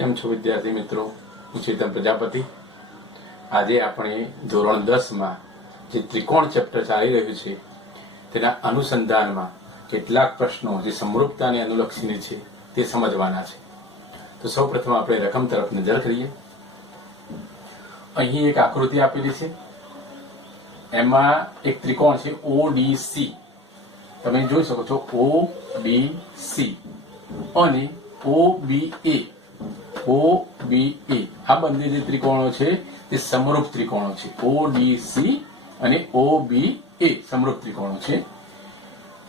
કેમ છો વિદ્યાર્થી મિત્રો? હું ચેતન પ્રજાપતિ. આજે આપણે ધોરણ 10માં જે ત્રિકોણ ચેપ્ટર ચાલી રહ્યું છે તેના અનુસંધાનમાં કેટલાક પ્રશ્નો જે સમરૂપતાને અનુલક્ષીને છે તે સમજવાના છે. તો સૌપ્રથમ આપણે રકમ તરફ નજર કરીએ. અહીં એક આકૃતિ આપેલી છે, એમાં એક ત્રિકોણ છે ODC. તમે જોઈ શકો છો ODC અને OBA. આ બંને જે ત્રિકોણો છે તે સમરૂપ ત્રિકોણો છે. ODC અને OBA સમરૂપ ત્રિકોણો છે.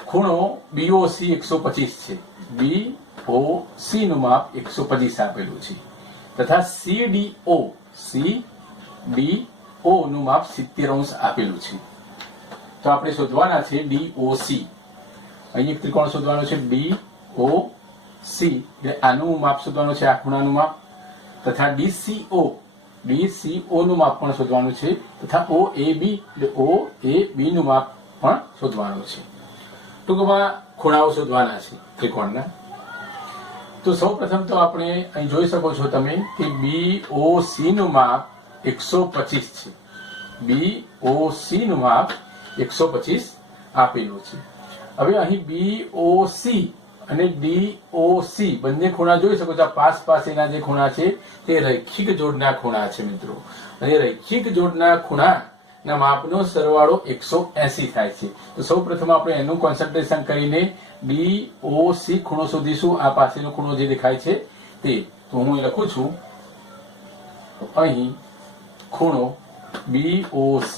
ખૂણો BOC 125 છે. BOC નું માપ 125 આપેલું છે તથા CDO નું માપ 70° આપેલું છે. તો આપણે શોધવાના છે DOC. અહીં એક ત્રિકોણ શોધવાનો છે DOC, એટલે આનું માપ શોધવાનું છે, આ ખૂણાનું માપ, તથા DCO નું માપ પણ શોધવાનું છે, તથા OAB એટલે OAB નું માપ પણ શોધવાનું છે. ટૂંકમાં ખૂણાઓ શોધવાના છે ત્રિકોણના. તો સૌ પ્રથમ તો આપણે અહીં જોઈ શકો છો તમે કે BOC નું માપ 125 છે. BOC નું માપ 125 આપેલું છે. હવે અહીં BOC અને DOC બંને ખૂણા જોઈ શકો છો. પાસેના જે ખૂણા છે તે રૈખિક જોડના ખૂણા છે મિત્રો. અને રૈખિક જોડના ખૂણાના માપનો સરવાળો 180 થાય છે. તો સૌ પ્રથમ આપણે એનું કોન્સન્ટ્રેશન કરીને DOC ખૂણો શોધીશું. આ પાસેનો ખૂણો જે દેખાય છે તે. તો હું લખું છું અહીં ખૂણો BOC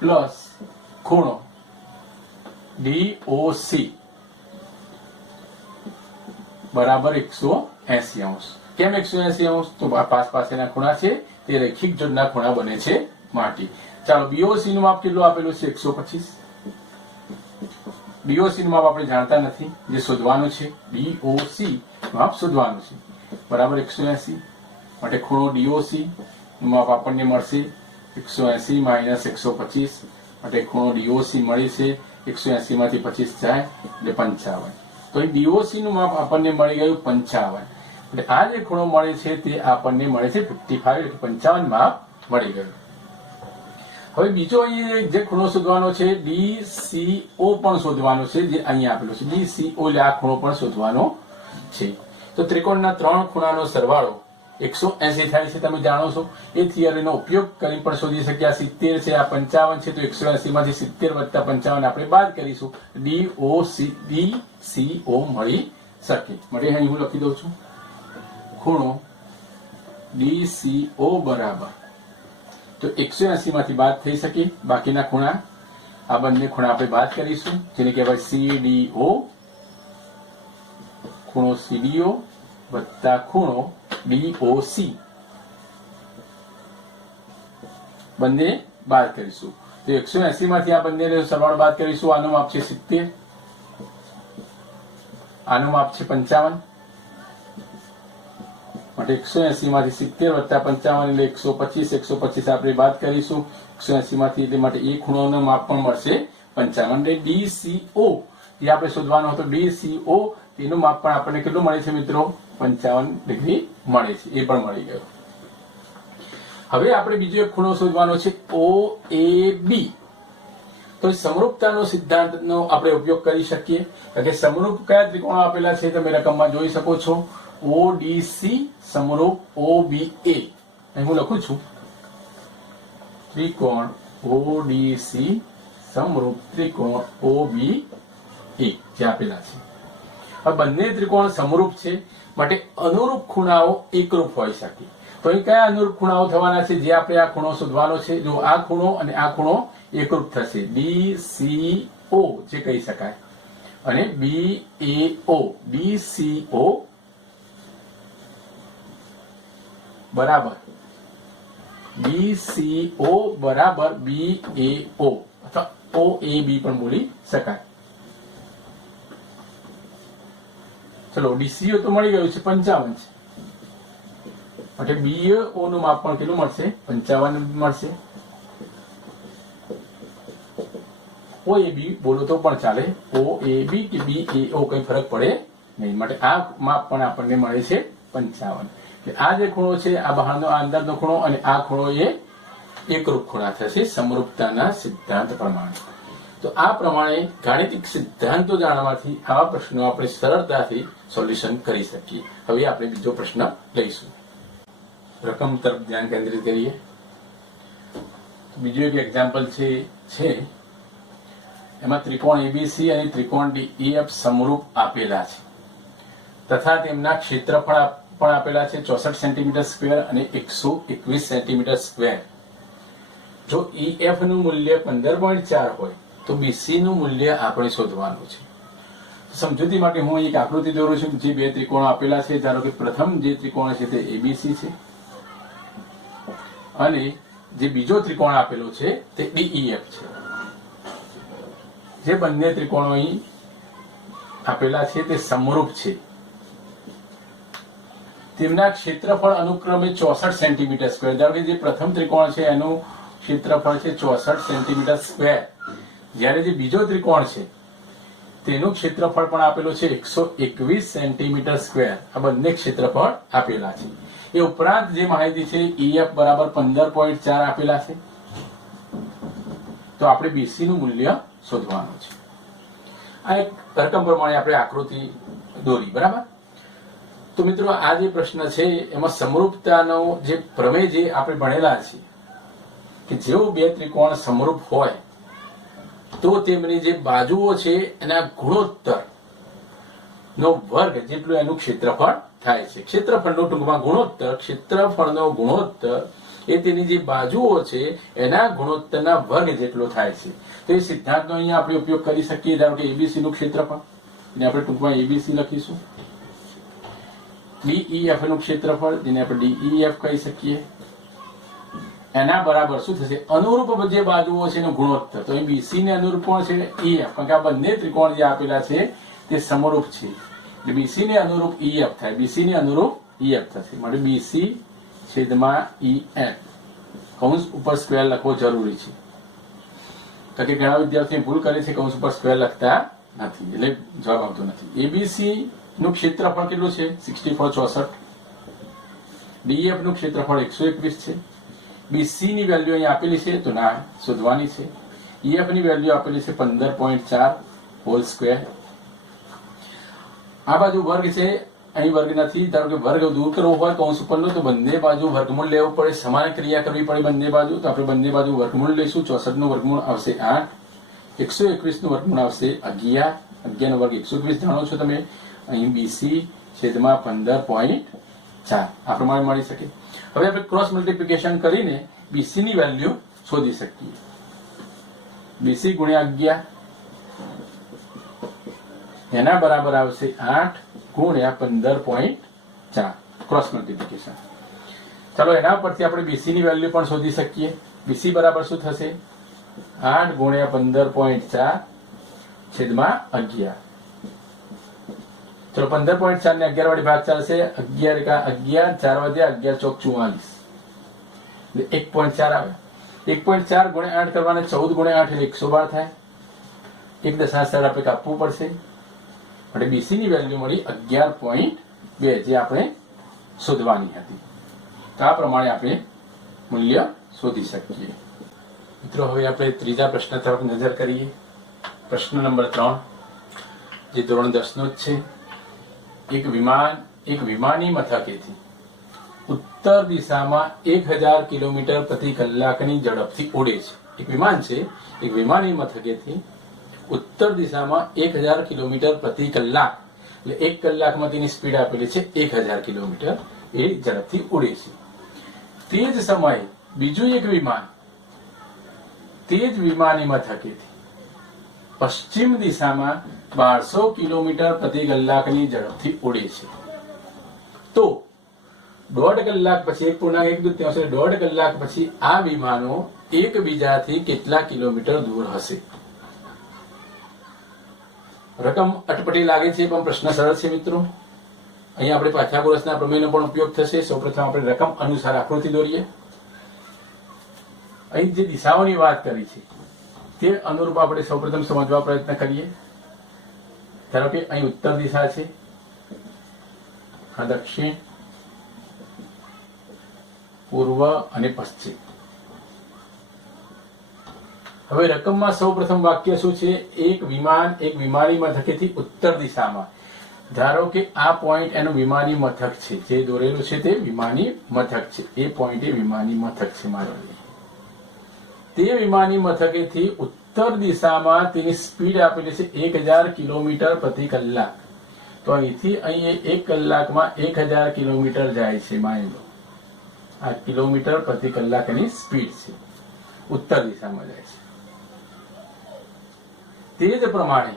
પ્લસ ખૂણો DOC બરાબર 180°. કેમ 180°? તો આ પાસેના ખૂણા છે તે રૈખિક જોડના ખૂણા બને છે માટે. ચાલો, BOC નું માપ કેટલું આપેલું છે? 125. BOC નું માપ આપણે જાણતા નથી, જે શોધવાનું છે BOC માપ શોધવાનું છે. બરાબર 180 માટે ખૂણો DOC નું માપ આપણને મળશે 180 માઇનસ 125 માટે ખૂણો DOC મળી છે 180 માંથી 25 જાય એટલે 55. તો અહીં DOC નું માપ આપણને મળી ગયું 55. એટલે આ જે ખૂણો મળે છે તે આપણને મળે છે 55, એટલે 55 માપ મળી ગયું. હવે બીજો અહીં જે ખૂણો શોધવાનો છે DCO પણ શોધવાનો છે, જે અહીંયા આપેલો છે DCO, એટલે આ ખૂણો પણ શોધવાનો છે. તો ત્રિકોણના 3 ખૂણાનો સરવાળો 180 થાય છે. તમે જાણો છો એ થિયરીનો ઉપયોગ કરી પણ શોધી શક્યા. 70 છે, આ 55 છે, તો 180 માંથી 70 વત્તા 55 આપણે બાદ કરીશું. DCO મળી શકે. મળી અહીં હું લખી દઉં છું ખૂણો DCO બરાબર, તો 180 માંથી બાદ થઈ શકે બાકીના ખૂણા. આ બંને ખૂણા આપણે બાદ કરીશું, જેને કહેવાય CDO. ખૂણો CDO વત્તા ખૂણો DOC બંને બાદ કરીશું. તો 180 માંથી આ બંને સરવાળો બાદ કરીશું. આનું માપ છે 70, આનું માપ છે 55. માટે 180 માંથી 70 વત્તા 55 એટલે 125. 125 આપણે બાદ કરીશું 180 માંથી, એટલે માટે એ ખૂણોનું માપ પણ મળશે 55. એટલે DCO જે આપણે શોધવાનો હતો DCO, તેનું માપ પણ આપણને કેટલું મળે છે મિત્રો? 55° મળે છે. એ પણ મળી ગયો. હવે આપણે બીજો એક ખૂણો શોધવાનો છે OAB. તો સમરૂપતાનો સિદ્ધાંતનો આપણે ઉપયોગ કરી શકીએ. એટલે સમરૂપ કયા ત્રિકોણો આપેલા છે તમે રકમમાં જોઈ શકો છો. ODC સમરૂપ OBA. અહીં હું લખું છું ત્રિકોણ ODC સમરૂપ ત્રિકોણ OBA જે આપેલા છે. આ બંને ત્રિકોણ સમરૂપ છે માટે અનુરૂપ ખૂણાઓ એકરૂપ હોઈ શકે. તો અહીં કયા અનુરૂપ ખૂણાઓ થવાના છે જે આપણે આ ખૂણો શોધવાનો છે? જો આ ખૂણો અને આ ખૂણો એકરૂપ થશે. DCO જે કહી શકાય અને BAO. DCO બરાબર DCO બરાબર BAO અથવા OAB પણ બોલી શકાય. ચલો, DCO તો મળી ગયું છે 55 છે, માટે BAO નું માપ પણ કેટલું મળશે? 55 મળશે. OAB બોલો તો પણ ચાલે. OAB કે BAO કઈ ફરક પડે નહીં, માટે આ માપ પણ આપણને મળે છે 55. આ જે ખૂણો છે આ બહારનો આ અંદરનો ખૂણો અને આ ખૂણો એ એકરૂપ ખૂણા થશે સમરૂપતાના સિદ્ધાંત પ્રમાણે. તો આ પ્રમાણે ગાણિતિક સિદ્ધાંતો જાણવાથી આવા પ્રશ્નો આપણે સરળતાથી સોલ્યુશન કરી શકીએ. હવે આપણે બીજો પ્રશ્ન લઈશું. રકમ તરફ ધ્યાન કેન્દ્રિત કરીએ. બીજું એક એક્ઝામ્પલ છે એમાં ત્રિકોણ એબીસી અને ત્રિકોણ ડીઈએફ સમરૂપ આપેલા છે તથા તેમના ક્ષેત્રફળ પણ આપેલા છે 64 સેન્ટીમીટર સ્ક્વેર અને 121 સેન્ટીમીટર સ્ક્વેર. જો ઈએફ નું મૂલ્ય 15.4 હોય તો બીસી નું મૂલ્ય આપણે શોધવાનું છે. સમજૂતી માટે હું એક આકૃતિ દોરું છું. જે બે ત્રિકોણો આપેલા છે, ધારો કે પ્રથમ જે ત્રિકોણ છે તે એબીસી છે અને જે બીજો ત્રિકોણ આપેલો છે તે ડીઈએફ છે. જે બંને ત્રિકોણો અહીં આપેલા છે તે સમરૂપ છે. તેમના ક્ષેત્રફળ અનુક્રમે 64 સેન્ટીમીટર સ્ક્વેર. ધારો કે જે પ્રથમ ત્રિકોણ છે એનું ક્ષેત્રફળ છે 64 સેન્ટીમીટર સ્ક્વેર, જ્યારે જે બીજો ત્રિકોણ છે તેનું ક્ષેત્રફળ પણ આપેલું છે 121 સેન્ટીમીટર સ્ક્વેર. આ બંને ક્ષેત્રફળ આપેલા છે. એ ઉપરાંત જે માહિતી છે ઈએફ બરાબર 15.4 આપેલા છે. તો આપણે બીસી નું મૂલ્ય શોધવાનું છે. આ એક રકમ પ્રમાણે આપણે આકૃતિ દોરી, બરાબર. તો મિત્રો આ જે પ્રશ્ન છે એમાં સમરૂપતાનો જે પ્રમેય જે આપણે ભણેલા છે કે જેવું બે ત્રિકોણ સમરૂપ હોય તો તેમની જે બાજુઓ છે એના ગુણોત્તર નો વર્ગ જેટલું એનું ક્ષેત્રફળ થાય છે. ક્ષેત્રફળનો ટૂંકમાં ગુણોત્તર, ક્ષેત્રફળનો ગુણોત્તર એ તેની જે બાજુઓ છે એના ગુણોત્તરના વર્ગ જેટલો થાય છે. તો એ સિદ્ધાંતનો અહીંયા આપણે ઉપયોગ કરી શકીએ. ધારો કે એબીસી નું ક્ષેત્રફળ, એને આપણે ટૂંકમાં એબીસી લખીશું. ડીઈએફ નું ક્ષેત્રફળ, જેને આપણે ડીઈએફ કહી શકીએ, એના બરાબર શું થશે? અનુરૂપ જે બાજુઓ છે એનો ગુણોત્તર. તો અહીં બીસી ને અનુરૂપ કોણ છે? ઈએફ. કારણ કે આ બંને ત્રિકોણ જે આપેલા છે તે સમરૂપ છે. એટલે બીસી ને અનુરૂપ ઈએફ થાય. બીસી ને અનુરૂપ ઈએફ થશે. માટે બીસી છેદમાં ઈએફ કૌંસ ઉપર સ્ક્વેર લખવો જરૂરી છે. કારણ કે ઘણા વિદ્યાર્થીઓ ભૂલ કરે છે, કૌંસ ઉપર સ્ક્વેર લખતા નથી એટલે જવાબ આવતો નથી. એબીસી નું ક્ષેત્રફળ કેટલું છે? 64. ડીએફ નું ક્ષેત્રફળ 121 છે. બીસી ની વેલ્યુ અહીં આપેલી છે તો ના શોધવાની છે. ઈએફ ની વેલ્યુ આપેલી છે 15.4 હોલ સ્ક્વેર. આ બાજુ વર્ગ છે, અહીં વર્ગ નથી. ધારો કે વર્ગ દૂર કરવો હોય કૌંસ ઉપરનો તો બંને બાજુ વર્ગમૂળ લેવું પડે, સમાન ક્રિયા કરવી પડે બંને બાજુ. તો આપણે બંને બાજુ વર્ગમૂળ લઈશું. 64 નું વર્ગમૂળ આવશે 8, 121 નું વર્ગમૂળ આવશે 11. 11 નો વર્ગ 121 જાણો છો તમે. અહીં બીસી છેદમાં 15.4 આ પ્રમાણે મળી શકે. હવે આપણે ક્રોસ મલ્ટીપ્લિકેશન કરીને બીસી ની વેલ્યુ શોધી શકીએ. બીસી ગુણ્યા 11 એના બરાબર આવશે 8 ગુણ્યા 15.4 ક્રોસ મલ્ટીપ્લિકેશન. ચાલો એના પરથી આપણે બીસી ની વેલ્યુ પણ શોધી શકીએ. બીસી બરાબર શું થશે? 8 ગુણ્યા 15.4 છેદમાં 11. ચલો 15.4 ને 11 વડે ભાગ ચાલશે. 11 એકા 11, 4 વધ્યા, 11 ચોક 44 એટલે 1.4 આવે. 1.4 ગુણ્યા 8 કરવાને 14 ગુણ્યા 8 એટલે 112 થાય. એક દશાંશ સ્થળ આપણે કાપવું પડશે. એટલે બીસી ની વેલ્યુ મળી 11.2 જે આપણે શોધવાની હતી. તો આ પ્રમાણે આપણે મૂલ્ય શોધી શકીએ. મિત્રો હવે આપણે ત્રીજા પ્રશ્ન તરફ નજર કરીએ. પ્રશ્ન નંબર 3 જે ધોરણ 10 નો જ છે. એક વિમાની મથકેથી ઉત્તર દિશામાં 1000 કિલોમીટર પ્રતિ કલાકની ઝડપથી ઉડે છે. એક વિમાન છે, એક વિમાની મથકેથી ઉત્તર દિશામાં 1000 કિલોમીટર પ્રતિ કલાક એટલે 1 કલાકમાં તેની સ્પીડ આપેલી છે 1000 કિલોમીટર એ ઝડપથી ઉડે છે. તે જ સમયે બીજું એક વિમાન તે જ વિમાની મથકેથી પશ્ચિમ દિશામાં 1200 કિલોમીટર પ્રતિ કલાકની ઝડપથી ઉડે છે. તો 1.5 કલાક પછી 1.1 કલાક પછી આ વિમાનો એકબીજાથી કેટલા કિલોમીટર દૂર હશે? રકમ અટપટી લાગે છે પણ પ્રશ્ન સરળ છે મિત્રો. અહીં આપણે પાયથાગોરસના પ્રમેયનો પણ ઉપયોગ થશે. સૌપ્રથમ આપણે રકમ અનુસાર આકૃતિ દોરીએ. અહીં જે દિશાઓની વાત કરી છે તે અનુરૂપ આપણે સૌપ્રથમ સમજવા પ્રયત્ન કરીએ. ધારો કે અહીં ઉત્તર દિશા છે, આ દક્ષિણ, પૂર્વ અને પશ્ચિમ. હવે રકમમાં સૌ પ્રથમ વાક્ય શું છે? એક વિમાની મથકેથી ઉત્તર દિશામાં. ધારો કે આ પોઈન્ટ એનું વિમાની મથક છે, જે દોરેલું છે તે વિમાની મથક છે. એ પોઈન્ટ એ વિમાની મથક છે મારો. તે વિમાની મથકેથી ઉત્તર દિશામાં તેની સ્પીડ આપેલી છે 1000 કિલોમીટર પ્રતિ કલાક. તો અહીંથી અહીં 1 કલાકમાં 1000 કિલોમીટર જાય છે. માની લો આ કિલોમીટર પ્રતિ કલાકની સ્પીડ છે, ઉત્તર દિશામાં જાય છે. તે જ પ્રમાણે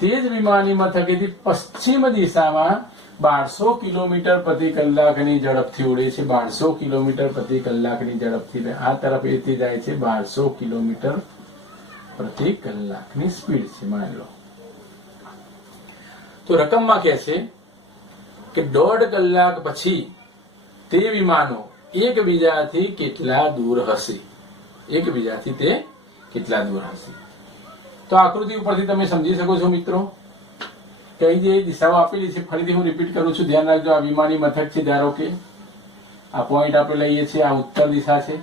તે જ વિમાની મથકેથી પશ્ચિમ દિશામાં 1200 કિલોમીટર પ્રતિ કલાકની ઝડપથી ઉડે છે. 1200 કિલોમીટર પ્રતિ કલાકની ઝડપથી આ તરફ એથી જાય છે. 1200 કિલોમીટર પ્રતિ કલાકની સ્પીડ છે માની લો. તો રકમમાં કહે છે કે 1.5 કલાક પછી તે વિમાનો એકબીજાથી કેટલા દૂર હશે. એકબીજાથી તે કેટલા દૂર હશે. તો આકૃતિ ઉપરથી તમે સમજી શકો છો મિત્રો કે અહીં જે દિશાઓ આપેલી છે, ફરીથી હું રિપીટ કરું છું, ધ્યાન રાખજો. આ વિમાની મથક છે. ધારો કે આ પોઈન્ટ આપણે લઈએ છીએ, આ ઉત્તર દિશા છે.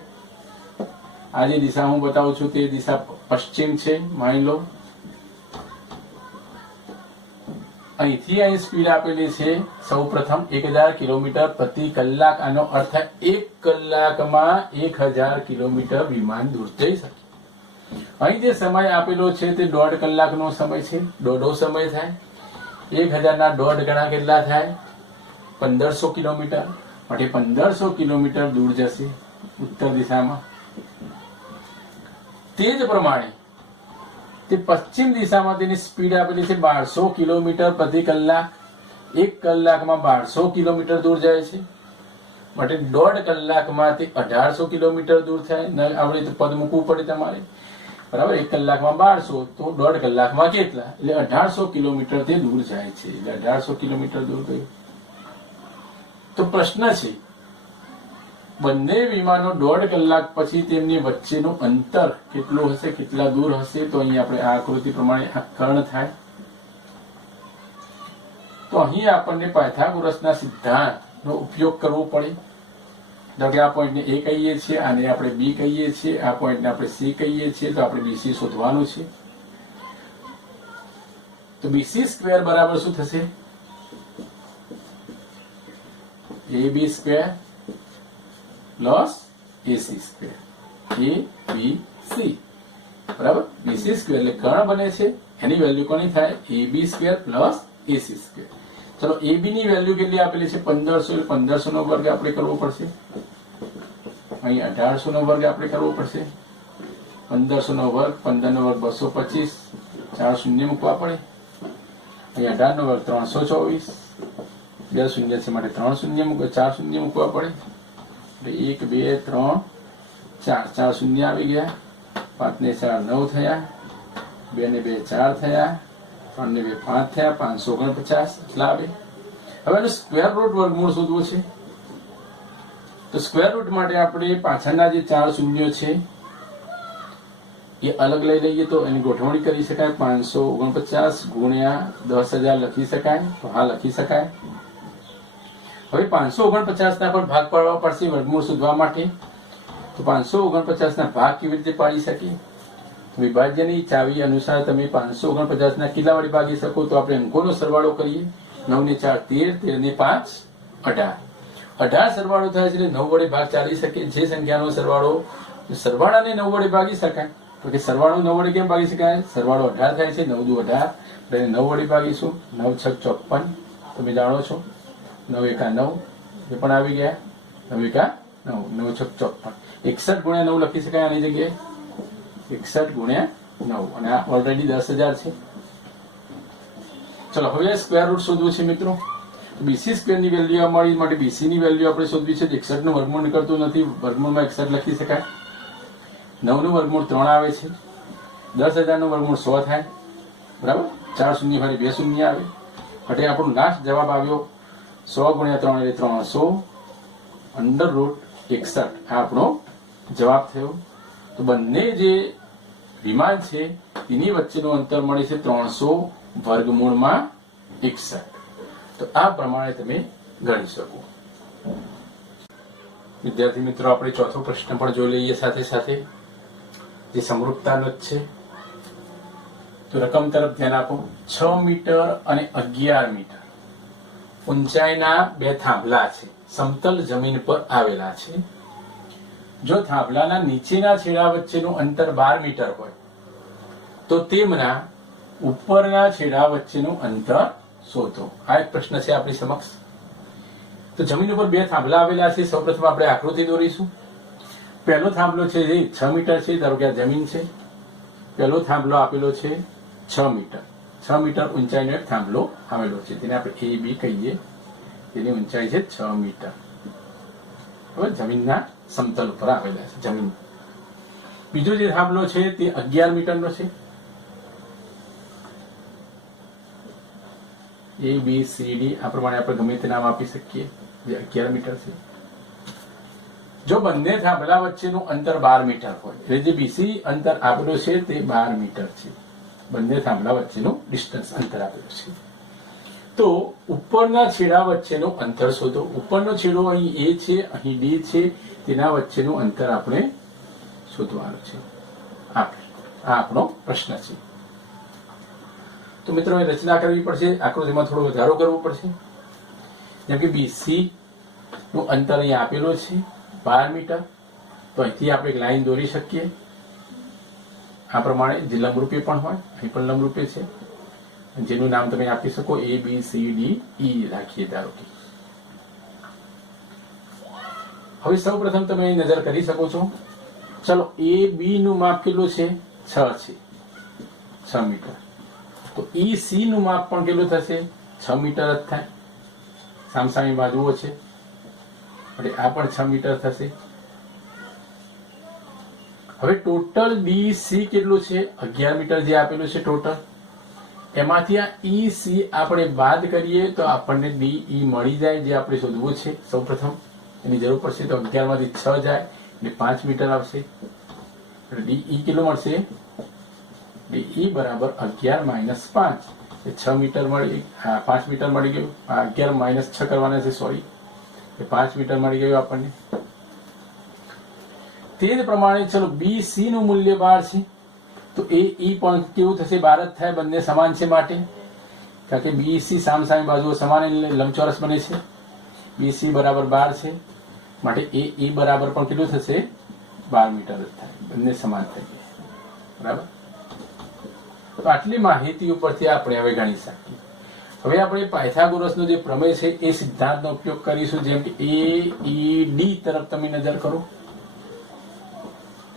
આ જે દિશા હું બતાવું છું તે દિશા પશ્ચિમ છે માની લો. અહીંથી અહીં સ્પીડ આપેલી છે સૌ પ્રથમ 1000 કિલોમીટર પ્રતિ કલાક. આનો અર્થ 1 કલાકમાં 1000 કિલોમીટર વિમાન દૂર જઈ શકે. અહીં જે સમય આપેલો છે તે 1.5 કલાકનો સમય છે. દોઢો સમય થાય. 1000 ના 1.5 ગણા કેટલા થાય? 1500 કિલોમીટર. માટે 1500 કિલોમીટર દૂર જશે ઉત્તર દિશામાં. તે જ પ્રમાણે તે પશ્ચિમ દિશામાં તેની સ્પીડ આપેલી છે 1200 કિલોમીટર પ્રતિ કલાક. 1 કલાકમાં 1200 કિલોમીટર દૂર જાય છે. માટે 1.5 કલાકમાં તે 1800 કિલોમીટર દૂર થાય. આપણે પદ મૂકવું પડે તમારે, બરાબર. 1 કલાકમાં 1200 તો 1.5 કલાકમાં કેટલા? એટલે 1800 કિલોમીટર તે દૂર જાય છે. એટલે 1800 કિલોમીટર દૂર ગયું. તો પ્રશ્ન છે, બંને વિમાનો 1.5 કલાક પછી તેમની વચ્ચેનું અંતર કેટલું હશે, કેટલા દૂર હશે? તો અહીં આપણે આ આકૃતિ પ્રમાણે આ કર્ણ થાય. તો અહીં આપણને પાયથાગોરસના સિદ્ધાંતનો ઉપયોગ કરવો પડે. ધારો કે આ પોઈન્ટને A કહીએ છીએ, આને આપણે B કહીએ છીએ, આ પોઈન્ટને આપણે C કહીએ છીએ. તો આપણે BC શોધવાનું છે. તો BC સ્ક્વેર બરાબર શું થશે? AB square plus AC square. ABC બરાબર. BC સ્ક્વેર એટલે કર્ણ બને છે. એની વેલ્યુ કોની થાય? AB square plus AC square. ચલો AB ની વેલ્યુ કેટલી આપેલી છે? 1500. એટલે 1500 નો વર્ગ આપણે કરવો પડશે. અહીં 1800 નો વર્ગ આપણે કરવો પડશે. 1500 નો વર્ગ, 15 નો વર્ગ 225, 4 શૂન્ય મૂકવા પડે. અહીં 18 નો વર્ગ 324, 2 શૂન્ય છે માટે 3 શૂન્ય મૂકવા, 4 શૂન્ય મૂકવા પડે. એટલે 1 2 3 4, 4 શૂન્ય આવી ગયા. 5 ને 4 9 થયા. 2 ને 2 4 થયા. 3 ને 2 5 થયા. 549 એટલા આવે. હવે એનું સ્ક્વેર રૂટ વર્ગમૂળ શોધવું છે. તો સ્ક્વેર રૂટ માટે આપણે પાછળના જે 4 શૂન્યો છે એ અલગ લઈ લઈએ તો એની ગોઠવણી કરી શકાય. 549 ગુણ્યા 10,000 લખી શકાય. તો હા લખી શકાય. હવે 549 ના પણ ભાગ પાડવા પડશે વર્ગમૂળ શોધવા માટે. તો 549 ના ભાગ કેવી રીતે પાડી શકીએ? વિભાજ્યની ચાવી અનુસાર તમે 549 ના કેટલા વડે ભાગી શકો? તો આપણે અંકોનો સરવાળો કરીએ. 9 ને 4 13, 13 ને 5 18. 18 સરવાળો થાય છે એટલે 9 વડે ભાગ ચાલી શકે. જે સંખ્યાનો સરવાળો સરવાળાને 9 વડે ભાગી શકાય. તો કે સરવાળો 9 વડે કેમ ભાગી શકાય? સરવાળો 18 થાય છે. 9 દુ 18 એટલે 9 વડે ભાગીશું. 9 6 54 તમે જાણો છો. 9 એકા 9 એ પણ આવી ગયા. 9 એકા 9, 9 6 54. 61 ગુણ્યા 9 લખી શકાય આની જગ્યાએ. 61 ગુણ્યા 9 અને આ ઓલરેડી 10,000 છે. ચલો હવે સ્ક્વેર રૂટ શોધવું છે મિત્રો. BC સ્ક્વેર ની વેલ્યુ મળી માટે BC ની વેલ્યુ આપણે શોધવી છે. 61 નું વર્ગમૂળ નીકળતું નથી. વર્ગમૂળમાં 61 લખી શકાય. 9 નું વર્ગમૂળ 3 આવે છે. 10,000 નું વર્ગમૂળ 100 થાય. બરાબર. 4 શૂન્ય ફરી 2 શૂન્ય આવે. એટલે આપણો લાસ્ટ જવાબ આવ્યો 100 ગુણ્યા 3 એટલે 300 અંડર રૂટ 61. આ આપણો જવાબ થયો. તો બંને જે વિમાન છે એની વચ્ચેનું અંતર મળે છે 300 વર્ગમૂળમાં 61. તો આ પ્રમાણે તમે ગણી શકો. વિદ્યાર્થી મિત્રો, આપણે ચોથો પ્રશ્ન પણ જોઈ લઈએ સાથે સાથે, જે સમરૂપતાનો જ છે. તો રકમ તરફ ધ્યાન આપો. 6 મીટર અને 11 મીટર ઊંચાઈના બે થાંભલા છે, સમતલ જમીન પર આવેલા છે. જો થાંભલાના નીચેના છેડા વચ્ચેનું અંતર 12 મીટર હોય તો તેમના ઉપરના છેડા વચ્ચેનું અંતર શોધો. આ એક પ્રશ્ન છે આપણી સમક્ષ. તો જમીન ઉપર બે થાંભલા આવેલા છે. સૌપ્રથમ આપણે આકૃતિ દોરીશું. પહેલો થાંભલો છે જે 6 મીટર છે, ધારો કે આ જમીન છે. પહેલો થાંભલો આપેલો છે 6 મીટર. 6 મીટર ઊંચાઈનો એક થાંભલો આવેલો છે, તેને આપણે A B કહીએ. તેની ઊંચાઈ છે 6 મીટર. હવે જમીનના સમતલ ઉપર આવેલા છે જમીન. બીજો જે થાંભલો છે તે 11 મીટરનો છે. A B C D આ પ્રમાણે આપણે ગમે તે નામ આપી શકીએ, જે 11 મીટર છે. જો બંને થાંભલા વચ્ચેનું અંતર 12 મીટર હોય, એટલે જે BC અંતર આપેલું છે તે 12 મીટર છે. બંને થાંભલા વચ્ચેનું ડિસ્ટન્સ અંતર આપેલું છે. તો ઉપરના છેડા વચ્ચેનું અંતર શોધો. ઉપરનો છેડો અહીં A છે, અહીં D છે, તેના વચ્ચેનું અંતર આપણે શોધવાનું છે. આ આપણો પ્રશ્ન છે. તો મિત્રો, એ રચના કરવી પડશે. આકૃતિમાં થોડો વધારો કરવો પડશે. જેમ કે BC નું અંતર અહીં આપેલો છે 12 મીટર. તો અહીંથી આપણે એક લાઈન દોરી શકીએ આ પ્રમાણે, જે લંબરૂપે પણ હોય. અહીં પણ લંબરૂપે છે, જેનું નામ તમે આપી શકો A B C D E રાખીએ ધારો કે. હવે સૌ પ્રથમ તમે નજર કરી શકો છો. ચલો, A B નું માપ કેટલું છે? 6 છે, 6 મીટર. તો EC નું માપ પણ કેટલું થશે? 6 મીટર જ થાય. સામસામી બાજુઓ છે એટલે આ પણ 6 મીટર થશે. હવે ટોટલ BC કેટલું છે? 11 મીટર જે આપેલું છે ટોટલ. એમાંથી આ EC આપણે બાદ કરીએ તો આપણને DE મળી જાય, જે આપણે શોધવું છે. સૌ પ્રથમ એની જરૂર પડશે. તો 11 માંથી 6 જાય એટલે 5 મીટર આવશે. એટલે DE કેટલું મળશે? DE બરાબર 11 માઇનસ 5 એ 6 મીટર મળી, 5 મીટર મળી ગયું. 11 માઇનસ 6 કરવાના છે, સોરી, એ 5 મીટર મળી ગયું આપણને. તે જ પ્રમાણે ચલો BC નું મૂલ્ય 12 છે, તો એ પણ કેવું થશે? 12 જ થાય. બંને સમાન છે માટે, કારણ કે BC સામસામી બાજુઓ સમાન લંબચોરસ બને છે. BC બરાબર 12 છે માટે એ બરાબર પણ કેટલું થશે? 12 મીટર જ થાય. બંને સમાન થઈ ગયા. બરાબર. તો આટલી માહિતી ઉપરથી આપણે હવે ગણી શકીએ. હવે આપણે પાયથાગોરસનો જે પ્રમેય છે એ સિદ્ધાંતનો ઉપયોગ કરીશું. જેમ કે AED તરફ તમે નજર કરો.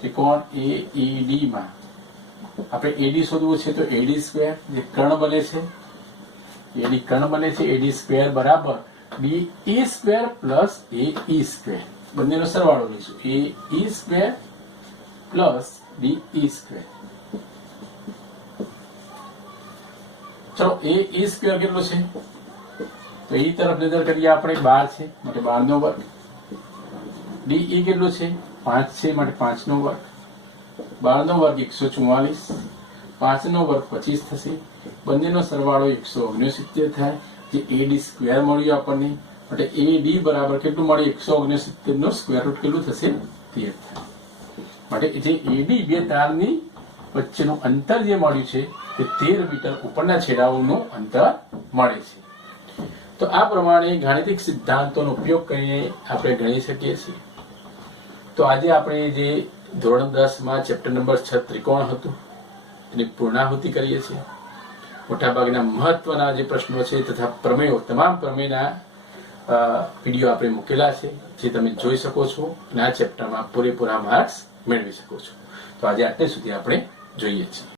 ત્રિકોણ AED માં આપણે AD શોધવું છે, તો AD સ્ક્વેર જે કર્ણ બને છે, AD કર્ણ બને છે, AD સ્ક્વેર બરાબર DE square plus AE square. બંનેનો સરવાળો લઈશું. AE square plus DE square. ચલો, AE સ્ક્વેર કેટલો છે? તો E તરફ નજર કરીએ આપણે. 12 છે માટે 12 નો વર્ગ. DE કેટલો છે? 5 છે માટે 5 નો વર્ગ. 12 નો વર્ગ 144, 5 નો વર્ગ 25 થશે. બંનેનો સરવાળો 169 થાય, જે AD સ્ક્વેર મળ્યું આપણને. માટે AD બરાબર કેટલું મળે? 169 નો સ્ક્વેર રૂટ કેટલું થશે? 13 થાય. માટે જે AD બે તારની વચ્ચેનું અંતર જે મળ્યું છે તે 13 મીટર ઉપરના છેડાઓનું અંતર મળે છે. તો આ પ્રમાણે ગાણિતિક સિદ્ધાંતોનો ઉપયોગ કરીને આપણે ગણી શકીએ છીએ. તો આજે આપણે જે ધોરણ 10 માં ચેપ્ટર નંબર 6 ત્રિકોણ હતું એની પૂર્ણાહુતિ કરીએ છીએ. મોટાભાગના મહત્વના જે પ્રશ્નો છે તથા પ્રમેયો, તમામ પ્રમેયના વિડીયો આપણે મૂકેલા છે, જે તમે જોઈ શકો છો અને આ ચેપ્ટરમાં પૂરેપૂરા માર્ક્સ મેળવી શકો છો. તો આજે આટલે સુધી આપણે જોઈએ છીએ.